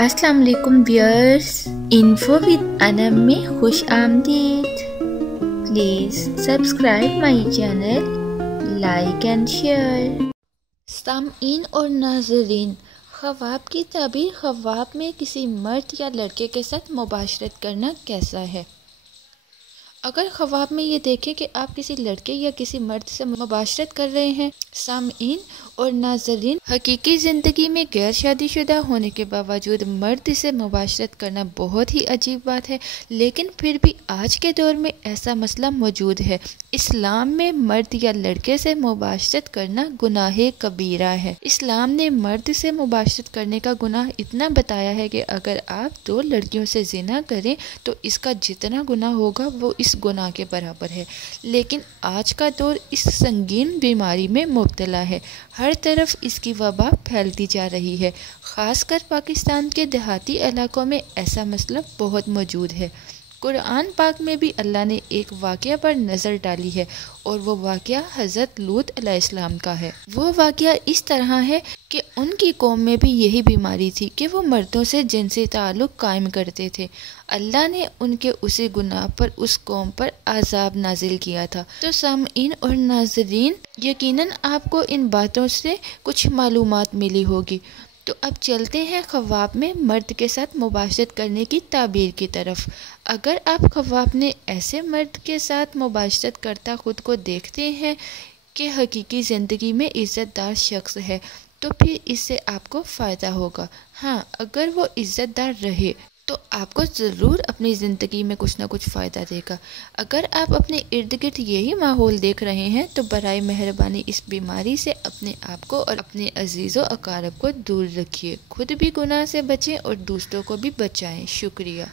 अस्सलाम वालेकुम viewers, info with Anam में खुश आमदीद। Please subscribe my channel, like and share. सामईन और नाज़रीन, ख्वाब की ताबीर। ख्वाब में किसी मर्द या लड़के के साथ मुबाशरत करना कैसा है? अगर ख्वाब में ये देखें कि आप किसी लड़के या किसी मर्द से मुबाशरत कर रहे हैं, सामईन और नाज़रीन, हकीकी ज़िंदगी में गैर शादीशुदा होने के बावजूद मर्द से मुबाशरत करना बहुत ही अजीब बात है। लेकिन फिर भी आज के दौर में ऐसा मसला मौजूद है। इस्लाम में मर्द या लड़के से मुबाशरत करना गुनाह कबीरा है। इस्लाम ने मर्द से मुबाशरत करने का गुनाह इतना बताया है कि अगर आप दो लड़कियों से ज़िना करें तो इसका जितना गुनाह होगा वो इस गुनाह के बराबर है। लेकिन आज का दौर इस संगीन बीमारी में मुब्तला है। हर तरफ इसकी वबा फैलती जा रही है। ख़ासकर पाकिस्तान के देहाती इलाकों में ऐसा मसला बहुत मौजूद है। कुरान पाक में भी अल्लाह ने एक वाक़या पर नज़र डाली है और वो वाक़या हज़रत लूत अलैहिस्सलाम का है। वो वाक़या इस तरह है कि उनकी कौम में भी यही बीमारी थी कि वो मर्दों से जिनसी ताल्लुक़ कायम करते थे। अल्लाह ने उनके उसी गुनाह पर उस कौम पर अज़ाब नाजिल किया था। तो सामईन और नाज़रीन, यकीनन आपको इन बातों से कुछ मालूमात मिली होगी। तो अब चलते हैं ख्वाब में मर्द के साथ मुबाशरत करने की ताबीर की तरफ। अगर आप ख्वाब में ऐसे मर्द के साथ मुबाशरत करता खुद को देखते हैं कि हकीकी ज़िंदगी में इज़्ज़तदार शख्स है, तो फिर इससे आपको फ़ायदा होगा। हाँ, अगर वो इज़्ज़तदार रहे तो आपको ज़रूर अपनी ज़िंदगी में कुछ ना कुछ फ़ायदा देगा। अगर आप अपने इर्द गिर्द यही माहौल देख रहे हैं तो बराए मेहरबानी इस बीमारी से अपने आप को और अपने अजीज़ों अकारब को दूर रखिए। खुद भी गुनाह से बचें और दूसरों को भी बचाएं। शुक्रिया।